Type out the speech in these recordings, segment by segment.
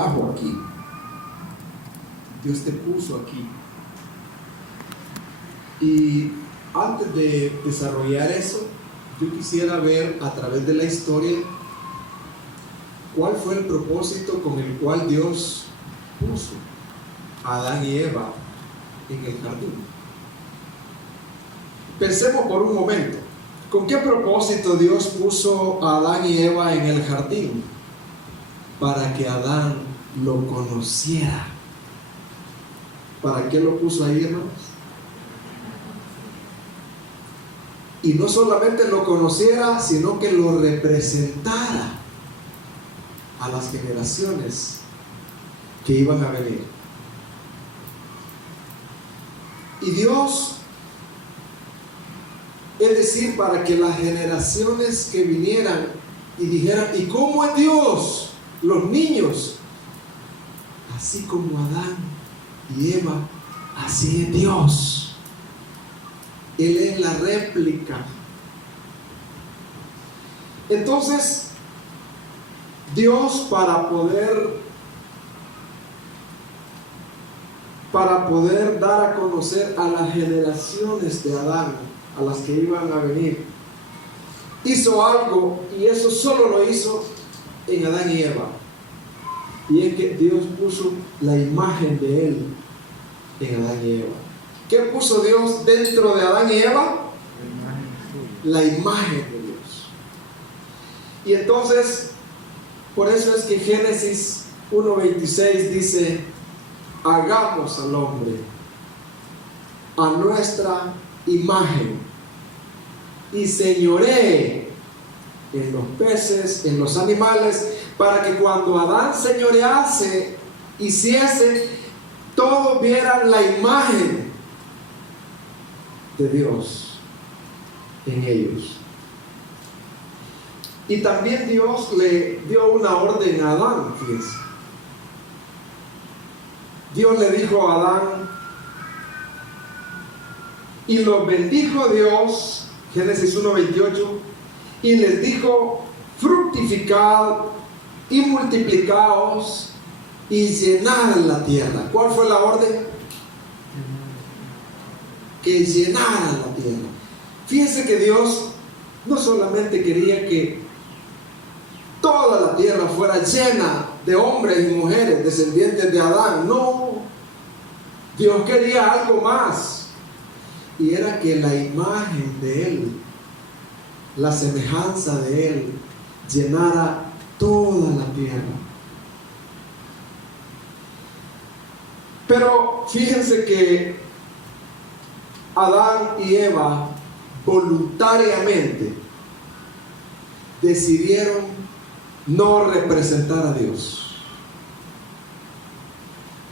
trajo aquí. Dios te puso aquí. Y antes de desarrollar eso, yo quisiera ver a través de la historia cuál fue el propósito con el cual Dios puso a Adán y Eva en el jardín. Pensemos por un momento, ¿con qué propósito Dios puso a Adán y Eva en el jardín? Para que Adán lo conociera. ¿Para qué lo puso ahí, hermanos? Y no solamente lo conociera, sino que lo representara a las generaciones que iban a venir. Y Dios, es decir, para que las generaciones que vinieran y dijeran, ¿y cómo es Dios? Los niños, así como Adán y Eva, así es Dios. Él es la réplica. Entonces, Dios para poder dar a conocer a las generaciones de Adán, a las que iban a venir, hizo algo, y eso solo lo hizo en Adán y Eva. Y es que Dios puso la imagen de Él en Adán y Eva. ¿Qué puso Dios dentro de Adán y Eva? La imagen de Dios. Y entonces, por eso es que Génesis 1:26 dice, hagamos al hombre a nuestra imagen y señoree en los peces, en los animales, para que cuando Adán señorease, hiciese, todos vieran la imagen de Dios en ellos. Y también Dios le dio una orden a Adán, fíjense. Dios le dijo a Adán, y los bendijo Dios, Génesis 1:28, y les dijo, fructificad y multiplicaos y llenad la tierra. ¿Cuál fue la orden? Que llenaran la tierra. Fíjense que Dios no solamente quería que toda la tierra fuera llena de hombres y mujeres descendientes de Adán, no. Dios quería algo más, y era que la imagen de Él, la semejanza de Él, llenara toda la tierra. Pero fíjense que Adán y Eva voluntariamente decidieron no representar a Dios.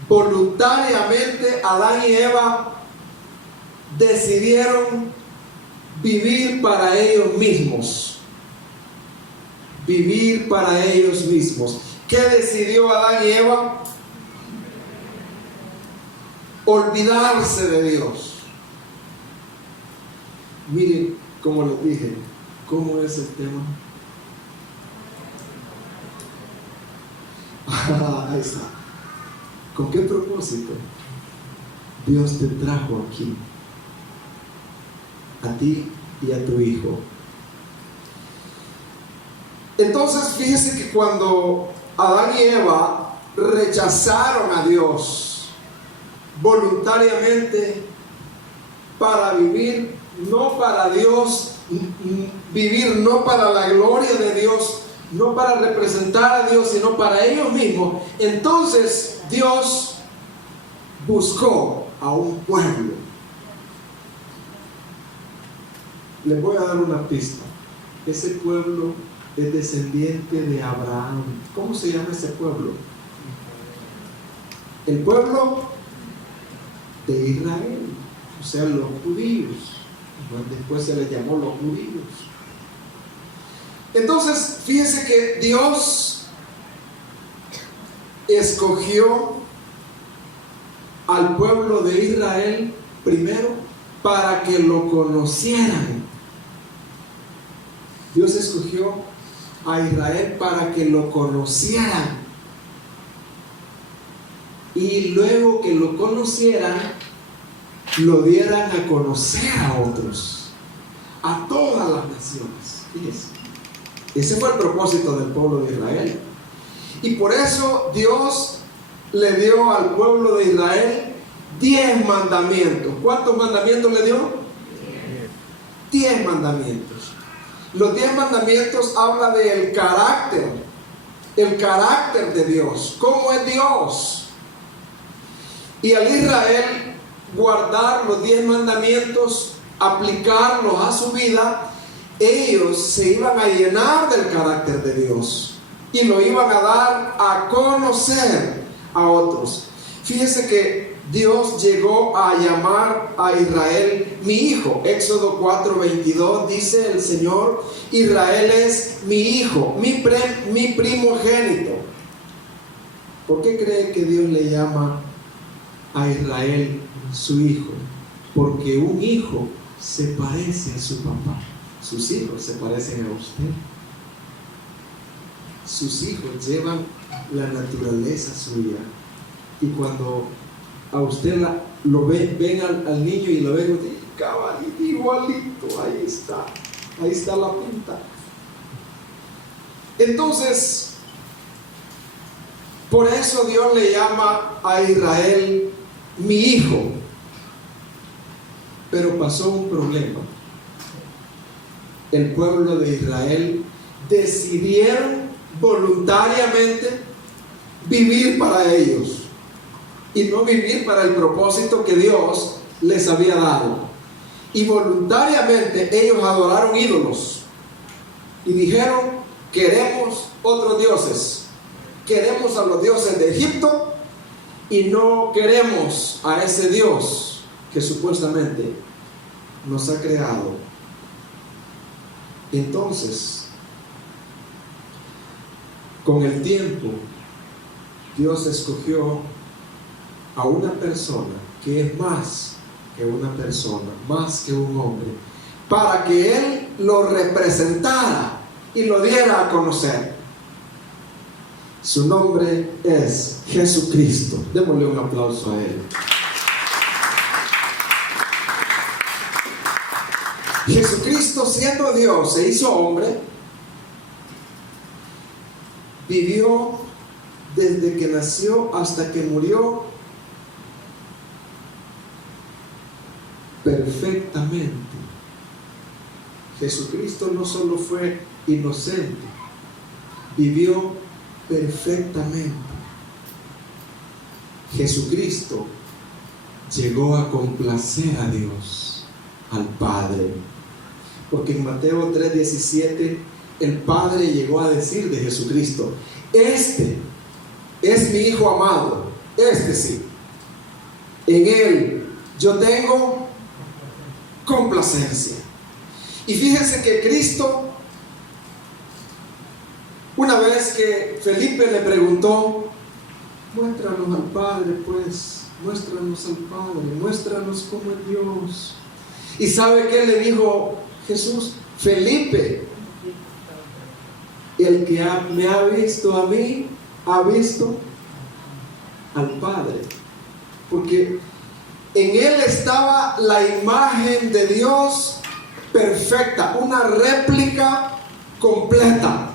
Voluntariamente Adán y Eva decidieron vivir para ellos mismos. Vivir para ellos mismos. ¿Qué decidió Adán y Eva? Olvidarse de Dios. Miren, como les dije, ¿cómo es el tema? Ahí está. ¿Con qué propósito Dios te trajo aquí? A ti y a tu hijo. Entonces, fíjese que cuando Adán y Eva rechazaron a Dios voluntariamente para vivir no para Dios, vivir no para la gloria de Dios, no para representar a Dios, sino para ellos mismos, entonces Dios buscó a un pueblo. Les voy a dar una pista. Ese pueblo es descendiente de Abraham. ¿Cómo se llama ese pueblo? El pueblo de Israel, o sea, los judíos. Después se les llamó los judíos. Entonces, fíjense que Dios escogió al pueblo de Israel primero para que lo conocieran. Dios escogió a Israel para que lo conocieran. y luego que lo conocieran, lo dieran a conocer a otros, a todas las naciones. Fíjense, ese fue el propósito del pueblo de Israel. Y por eso Dios le dio al pueblo de Israel 10 mandamientos. ¿Cuántos mandamientos le dio? 10 mandamientos. Los 10 mandamientos hablan del carácter, el carácter de Dios, cómo es Dios. Y al Israel guardar los 10 mandamientos, aplicarlos a su vida, ellos se iban a llenar del carácter de Dios y lo iban a dar a conocer a otros. Fíjese que Dios llegó a llamar a Israel mi hijo. Éxodo 4:22 dice el Señor: Israel es mi hijo, mi primogénito. ¿Por qué cree que Dios le llama a Israel su hijo? Porque un hijo se parece a su papá. Sus hijos se parecen a usted. Sus hijos llevan la naturaleza suya. Y cuando a usted lo ven al niño y lo ven, cabalito, igualito, ahí está la pinta. Entonces, por eso Dios le llama a Israel mi hijo. Pero pasó un problema. El pueblo de Israel decidieron voluntariamente vivir para ellos y no vivir para el propósito que Dios les había dado. Y voluntariamente ellos adoraron ídolos y dijeron: queremos otros dioses, queremos a los dioses de Egipto y no queremos a ese Dios que supuestamente nos ha creado. Entonces, con el tiempo, Dios escogió a una persona que es más que una persona, más que un hombre, para que Él lo representara y lo diera a conocer. Su nombre es Jesucristo. Démosle un aplauso a Él. Jesucristo, siendo Dios, se hizo hombre, vivió desde que nació hasta que murió perfectamente. Jesucristo no solo fue inocente, vivió perfectamente. Jesucristo llegó a complacer a Dios, al Padre. Porque en Mateo 3:17 el Padre llegó a decir de Jesucristo: este es mi Hijo amado, este sí, en Él yo tengo complacencia. Y fíjense que Cristo, una vez que Felipe le preguntó: muéstranos al Padre, pues, muéstranos al Padre, muéstranos cómo es Dios. ¿Y sabe qué le dijo Jesús? Felipe, el que me ha visto a mí, ha visto al Padre. Porque en Él estaba la imagen de Dios perfecta, una réplica completa.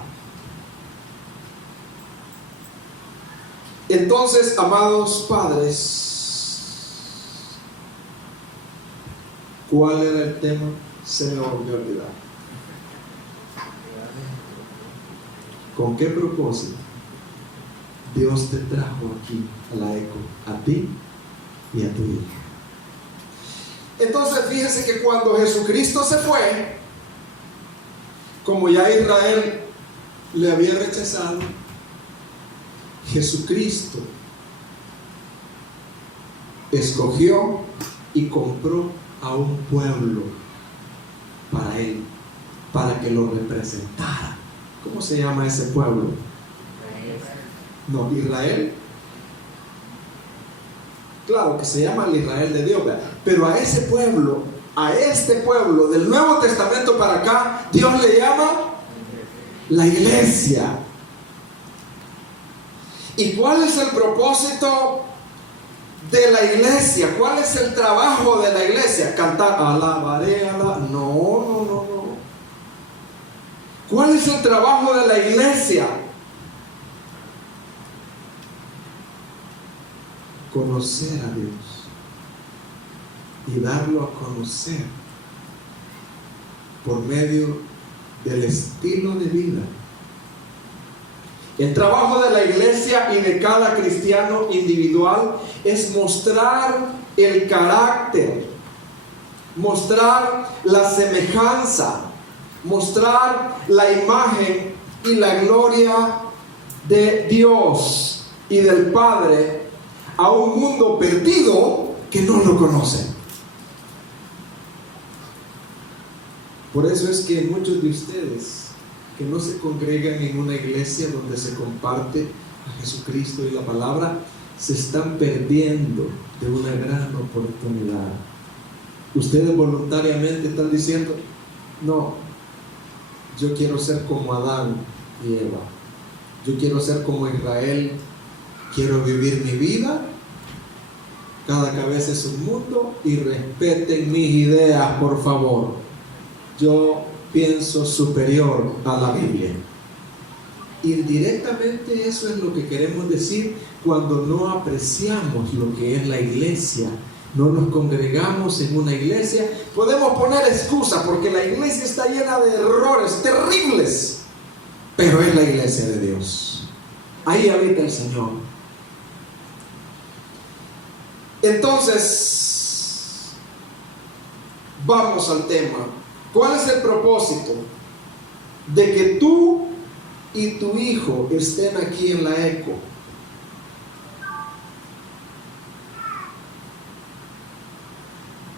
Entonces, amados padres, ¿cuál era el tema? Se me volvió a olvidar. ¿Con qué propósito Dios te trajo aquí a la ECO, a ti y a tu hijo? Entonces, fíjese que cuando Jesucristo se fue, como ya Israel le había rechazado, Jesucristo escogió y compró a un pueblo para Él, para que lo representara. ¿Cómo se llama ese pueblo? No, Israel. Claro que se llama el Israel de Dios, ¿verdad? Pero a ese pueblo, a este pueblo del Nuevo Testamento para acá, Dios le llama la iglesia. ¿Y cuál es el propósito de la iglesia. ¿Cuál es el trabajo de la iglesia? Cantar, alabaré, alabaré. No. ¿Cuál es el trabajo de la iglesia? Conocer a Dios y darlo a conocer por medio del estilo de vida. El trabajo de la iglesia y de cada cristiano individual es mostrar el carácter, mostrar la semejanza, mostrar la imagen y la gloria de Dios y del Padre a un mundo perdido que no lo conoce. Por eso es que muchos de ustedes que no se congregan en una iglesia donde se comparte a Jesucristo y la palabra, se están perdiendo de una gran oportunidad. Ustedes voluntariamente están diciendo, no, yo quiero ser como Adán y Eva, yo quiero ser como Israel, quiero vivir mi vida, cada cabeza es un mundo y respeten mis ideas, por favor. Yo pienso superior a la Biblia. Indirectamente eso es lo que queremos decir cuando no apreciamos lo que es la iglesia, no nos congregamos en una iglesia. Podemos poner excusa porque la iglesia está llena de errores terribles, pero es la iglesia de Dios. Ahí habita el Señor. Entonces, vamos al tema. ¿Cuál es el propósito de que tú y tu hijo estén aquí en la ECO?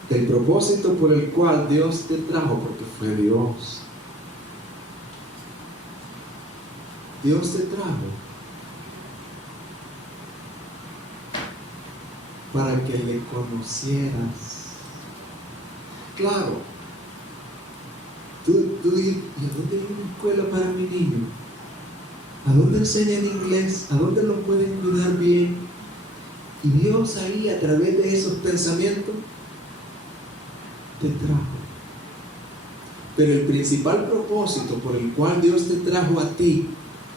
El propósito por el cual Dios te trajo, porque fue Dios. Dios te trajo para que le conocieras. Claro. Tú dices, ¿a dónde hay una escuela para mi niño? ¿A dónde enseñan inglés? ¿A dónde lo pueden cuidar bien? Y Dios ahí, a través de esos pensamientos, te trajo. Pero el principal propósito por el cual Dios te trajo a ti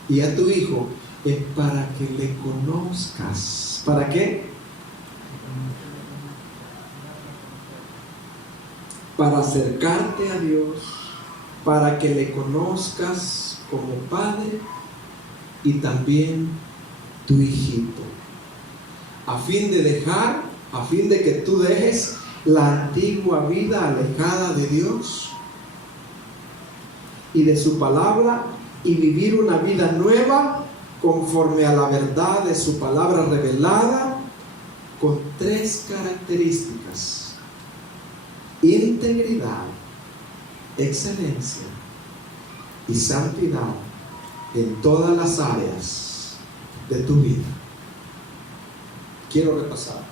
y a tu hijo es para que le conozcas. ¿Para qué? Para acercarte a Dios, para que le conozcas como padre y también tu hijito, a fin de que tú dejes la antigua vida alejada de Dios y de su palabra y vivir una vida nueva conforme a la verdad de su palabra revelada, con 3 características: integridad, excelencia y santidad en todas las áreas de tu vida. Quiero repasar.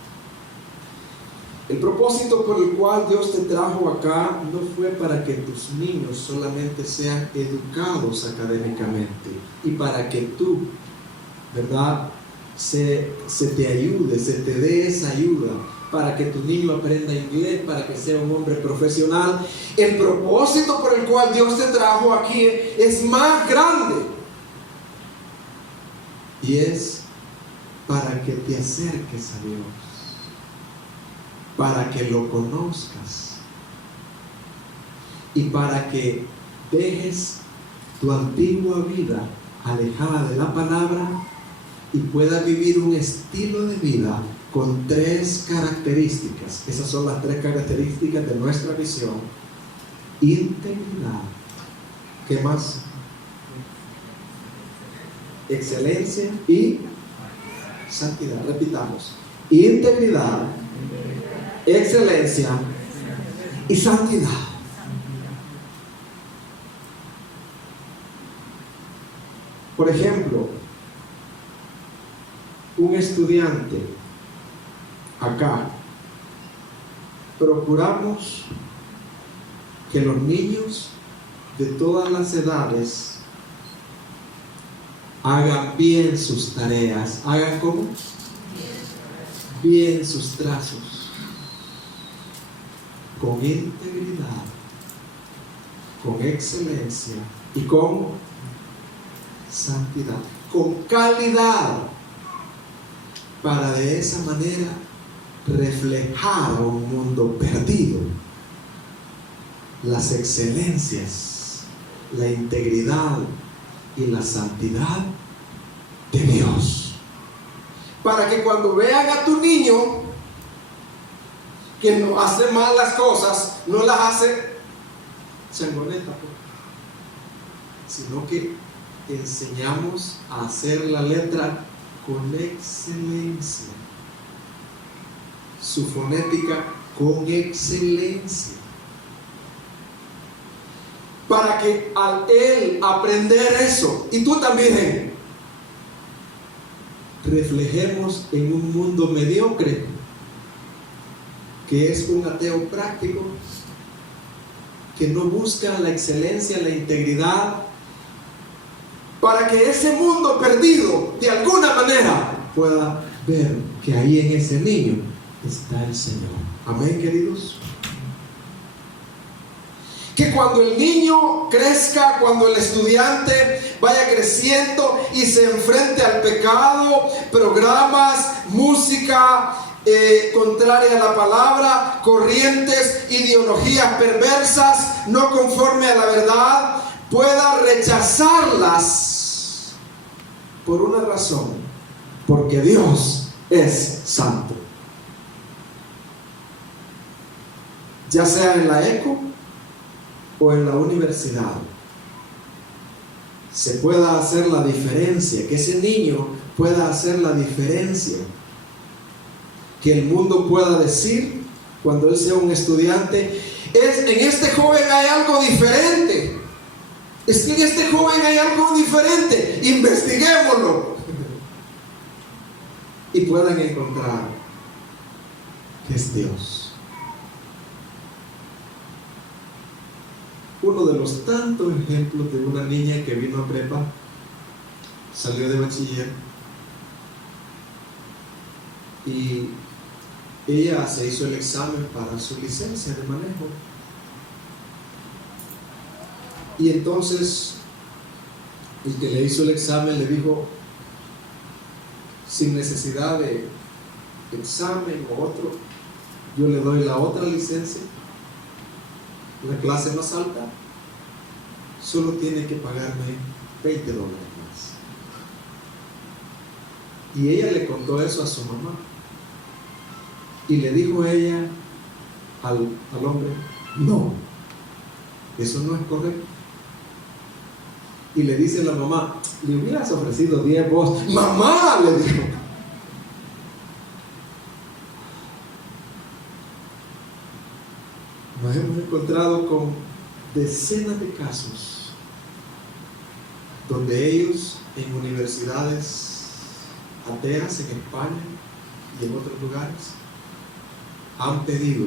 El propósito por el cual Dios te trajo acá no fue para que tus niños solamente sean educados académicamente y para que tú, ¿verdad?, se te ayude, se te dé esa ayuda, para que tu niño aprenda inglés, para que sea un hombre profesional. El propósito por el cual Dios te trajo aquí es más grande, y es para que te acerques a Dios, para que lo conozcas y para que dejes tu antigua vida alejada de la palabra y puedas vivir un estilo de vida con 3 características. Esas son las 3 características de nuestra visión: integridad, ¿qué más? Excelencia y santidad. Repitamos: integridad, excelencia y santidad. Por ejemplo, un estudiante acá, procuramos que los niños de todas las edades hagan bien sus tareas. ¿Hagan cómo? bien sus trazos, con integridad, con excelencia y con santidad, con calidad, para de esa manera reflejar a un mundo perdido las excelencias, la integridad y la santidad de Dios. Para que cuando vean a tu niño que no hace mal las cosas, no las hace changoneta, sino que enseñamos a hacer la letra con excelencia, su fonética con excelencia, para que al él aprender eso, y tú también, reflejemos en un mundo mediocre, que es un ateo práctico, que no busca la excelencia, la integridad, para que ese mundo perdido, de alguna manera, pueda ver que ahí en ese niño está el Señor. Amén, queridos. Que cuando el niño crezca, cuando el estudiante vaya creciendo y se enfrente al pecado, programas, música contraria a la palabra, corrientes, ideologías perversas, no conforme a la verdad, pueda rechazarlas por una razón, porque Dios es santo. Ya sea en la ECO o en la universidad, se pueda hacer la diferencia, que ese niño pueda hacer la diferencia, que el mundo pueda decir cuando él sea un estudiante: en este joven hay algo diferente, es que en este joven hay algo diferente, investiguémoslo, y puedan encontrar que es Dios. Uno de los tantos ejemplos de una niña que vino a prepa, salió de bachiller y ella se hizo el examen para su licencia de manejo, y entonces el que le hizo el examen le dijo, sin necesidad de examen o otro, yo le doy la otra licencia, la clase más alta, solo tiene que pagarme $20 más. Y ella le contó eso a su mamá, y le dijo ella al hombre: no, eso no es correcto. Y le dice la mamá: le hubieras ofrecido 10 vos. Mamá, le dijo. Nos hemos encontrado con decenas de casos donde ellos en universidades ateas en España y en otros lugares han pedido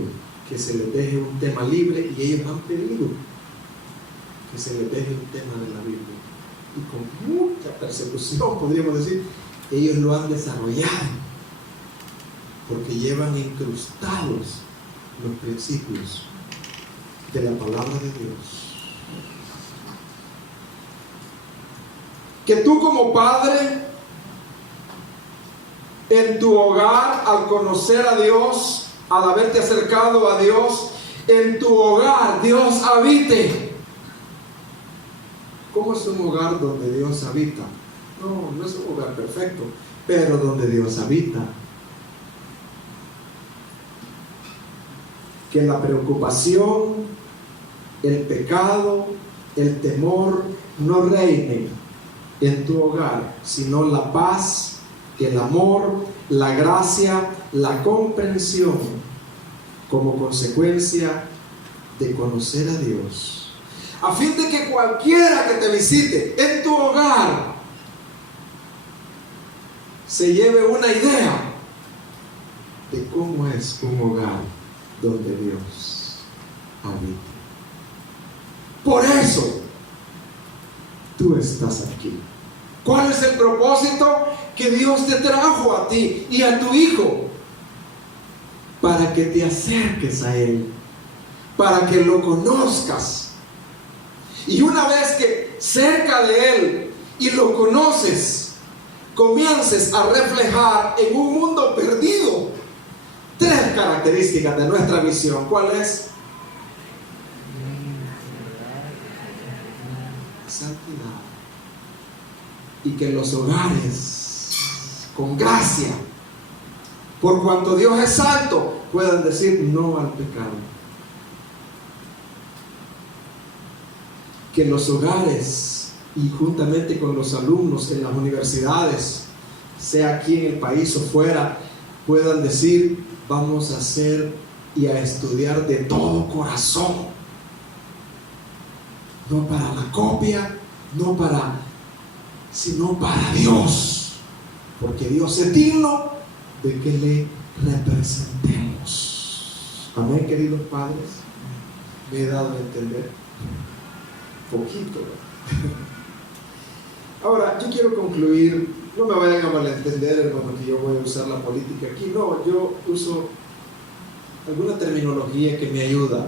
que se les deje un tema libre, y ellos han pedido que se les deje un tema de la Biblia, y con mucha persecución, podríamos decir, ellos lo han desarrollado porque llevan incrustados los principios de la palabra de Dios. Que tú como padre, en tu hogar, al conocer a Dios, al haberte acercado a Dios, en tu hogar Dios habite. ¿Cómo es un hogar donde Dios habita? No, no es un hogar perfecto, pero donde Dios habita. Que la preocupación, el pecado, el temor no reinen en tu hogar, sino la paz, el amor, la gracia, la comprensión, como consecuencia de conocer a Dios, a fin de que cualquiera que te visite en tu hogar se lleve una idea de cómo es un hogar donde Dios habita. Por eso tú estás aquí. ¿Cuál es el propósito? Que Dios te trajo a ti y a tu hijo para que te acerques a Él, para que lo conozcas. Y una vez que cerca de Él y lo conoces, comiences a reflejar en un mundo perdido 3 características de nuestra misión. ¿Cuál es? Santidad. Y que en los hogares, con gracia, por cuanto Dios es santo, puedan decir no al pecado. Que en los hogares y juntamente con los alumnos en las universidades, sea aquí en el país o fuera, puedan decir vamos a hacer y a estudiar de todo corazón, no para la copia, sino para Dios, porque Dios es digno de que le representemos. Amén, queridos padres. Me he dado a entender poquito. Ahora, yo quiero concluir. No me vayan a malentender, hermano, que yo voy a usar la política aquí. No, yo uso alguna terminología que me ayuda.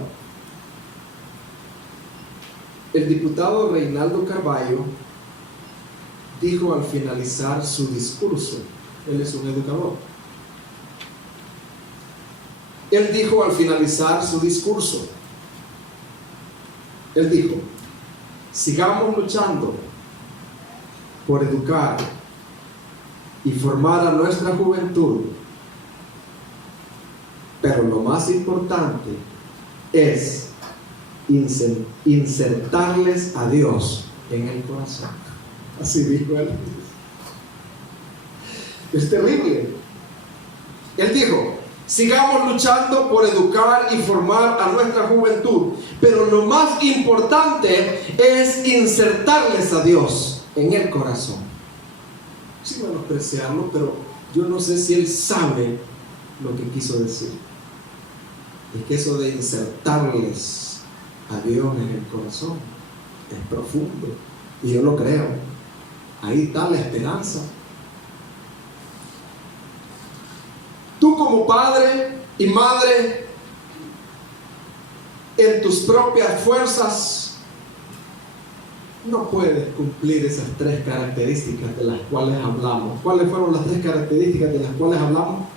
El diputado Reinaldo Carballo dijo al finalizar su discurso, él es un educador, él dijo al finalizar su discurso, él dijo: sigamos luchando por educar y formar a nuestra juventud, pero lo más importante es insertarles a Dios en el corazón. Así dijo él. Es terrible. Él dijo: sigamos luchando por educar y formar a nuestra juventud, pero lo más importante es insertarles a Dios en el corazón. Sin menospreciarlo, pero yo no sé si él sabe lo que quiso decir. Es que eso de insertarles a Dios en el corazón es profundo, y yo lo creo. Ahí está la esperanza. Tú como padre y madre, en tus propias fuerzas, no puedes cumplir esas 3 características de las cuales hablamos. ¿Cuáles fueron las 3 características de las cuales hablamos?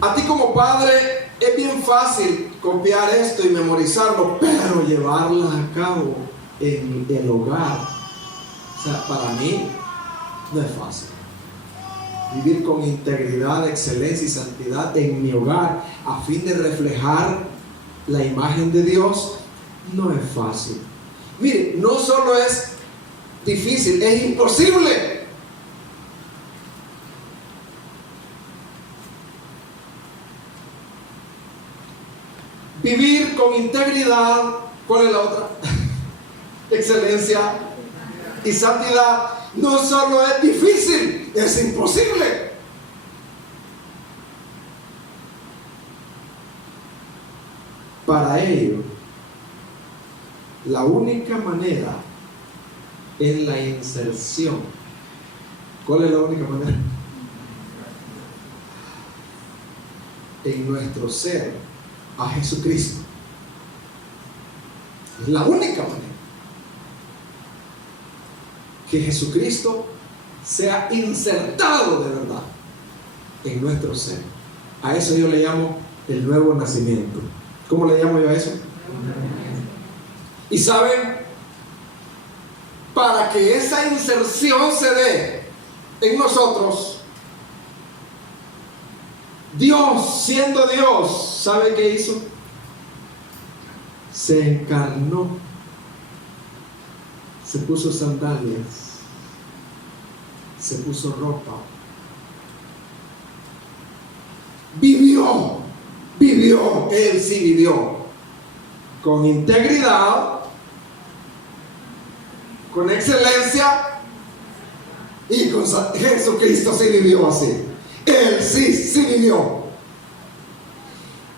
A ti como padre es bien fácil copiar esto y memorizarlo, pero llevarla a cabo en el hogar, o sea, para mí no es fácil. Vivir con integridad, excelencia y santidad en mi hogar a fin de reflejar la imagen de Dios no es fácil. Mire, no solo es difícil, es imposible. Vivir con integridad, ¿cuál es la otra? Excelencia y santidad. No solo es difícil, es imposible. Para ello, la única manera es la inserción. ¿Cuál es la única manera? En nuestro ser a Jesucristo. Es la única manera. Que Jesucristo sea insertado de verdad en nuestro ser. A eso yo le llamo el nuevo nacimiento. ¿Cómo le llamo yo a eso? Y saben, para que esa inserción se dé en nosotros, Dios, siendo Dios, ¿sabe qué hizo? Se encarnó, se puso sandalias, se puso ropa, vivió, Él sí vivió, con integridad, con excelencia, y con Jesucristo sí vivió así. Él sí vivió.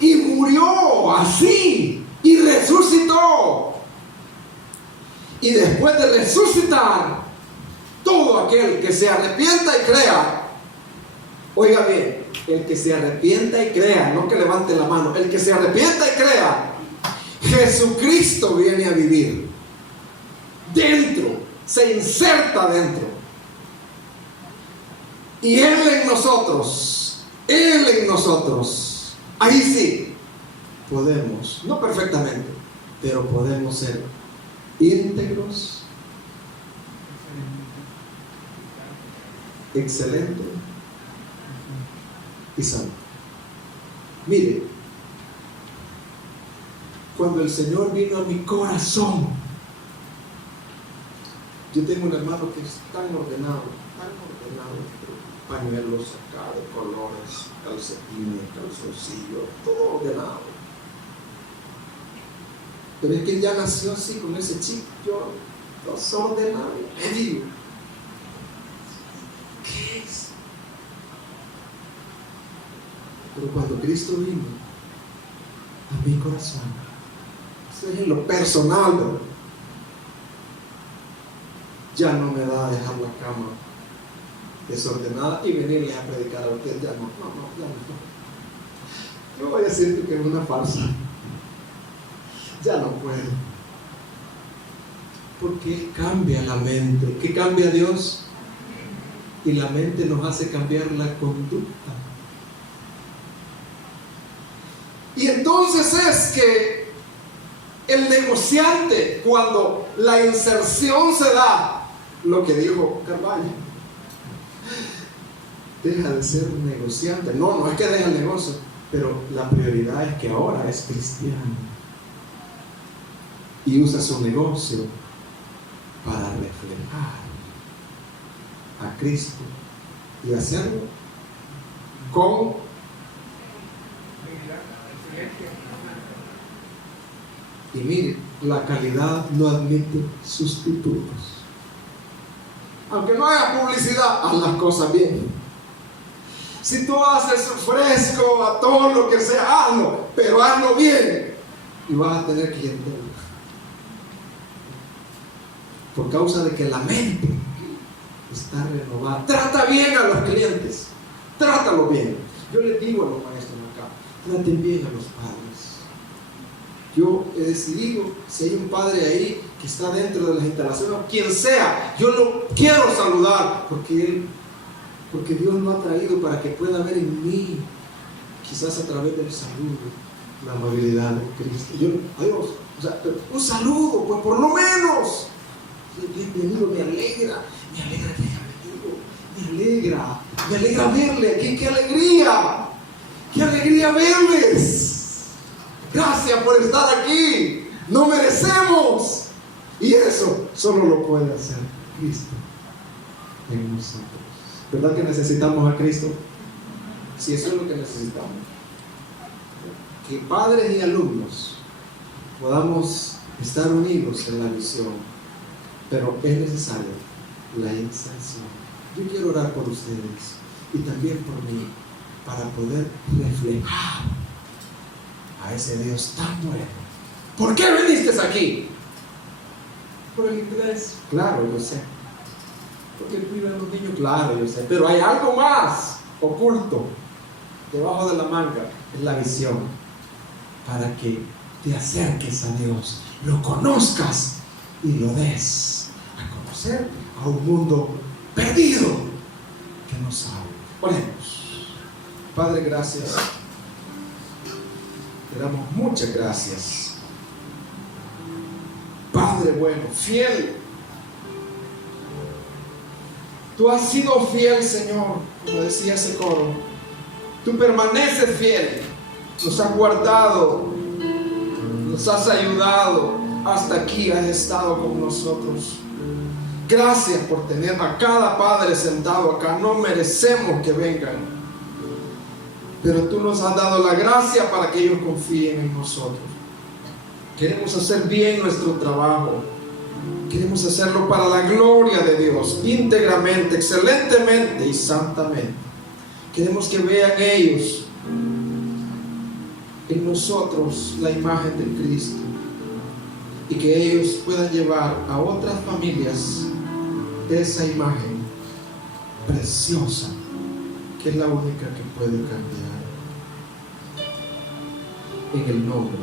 Y murió así. Y resucitó. Y después de resucitar, todo aquel que se arrepienta y crea, oiga bien, el que se arrepienta y crea, no que levante la mano, el que se arrepienta y crea, Jesucristo viene a vivir dentro, se inserta dentro. Y Él en nosotros, ahí sí, podemos, no perfectamente, pero podemos ser íntegros, excelentes y santos. Mire, cuando el Señor vino a mi corazón, yo tengo un hermano que es tan ordenado, pañuelos acá de colores, calcetines, calzoncillos, todo ordenado. Pero es que él ya nació así, con ese chip, yo desordenado. Le digo, ¿qué es? Pero cuando Cristo vino a mi corazón, eso es en lo personal, ¿no? Ya no me da a dejar la cama desordenada y venirles a predicar a ustedes. Ya no. Yo voy a decir que es una farsa. Ya no puedo. Porque Él cambia la mente. ¿Qué cambia Dios? Y la mente nos hace cambiar la conducta. Y entonces es que el negociante, cuando la inserción se da, lo que dijo Carvalho, deja de ser un negociante. No es que deje el negocio, pero la prioridad es que ahora es cristiano y usa su negocio para reflejar a Cristo y hacerlo con y mire, la calidad no admite sustitutos. Aunque no haya publicidad, haz las cosas bien. Si tú haces fresco a todo lo que sea, hazlo, pero hazlo bien y vas a tener clientela. Por causa de que la mente está renovada. Trata bien a los clientes, trátalo bien. Yo les digo a los maestros acá, traten bien a los padres. Yo he decidido, si hay un padre ahí que está dentro de las instalaciones, quien sea, yo lo quiero saludar, porque Dios lo ha traído para que pueda ver en mí, quizás a través del saludo, la amabilidad de Cristo. Adiós, un saludo, pues por lo menos. Bienvenido, me alegra que haya venido, me alegra verle, qué alegría verles. Gracias por estar aquí, no merecemos. Y eso solo lo puede hacer Cristo en nosotros. ¿Verdad que necesitamos a Cristo? Si eso es lo que necesitamos. Que padres y alumnos podamos estar unidos en la visión, pero es necesario la inserción. Yo quiero orar por ustedes y también por mí, para poder reflejar a ese Dios tan bueno. ¿Por qué viniste aquí? Por el inglés, claro, yo sé. Porque cuida a los niños, claro, yo sé. Pero hay algo más oculto debajo de la manga, es la visión, para que te acerques a Dios, lo conozcas y lo des a conocer a un mundo perdido que no sabe. Oremos. Padre, gracias. Te damos muchas gracias. Padre bueno, fiel. Tú has sido fiel, Señor, como decía ese coro. Tú permaneces fiel. Nos has guardado, nos has ayudado. Hasta aquí has estado con nosotros. Gracias por tener a cada padre sentado acá. No merecemos que vengan, pero tú nos has dado la gracia para que ellos confíen en nosotros. Queremos hacer bien nuestro trabajo. Queremos hacerlo para la gloria de Dios, íntegramente, excelentemente y santamente. Queremos que vean ellos en nosotros la imagen de Cristo, y que ellos puedan llevar a otras familias esa imagen preciosa, que es la única que puede cambiar. En el nombre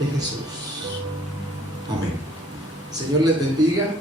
de Jesús. Amén. Señor les bendiga.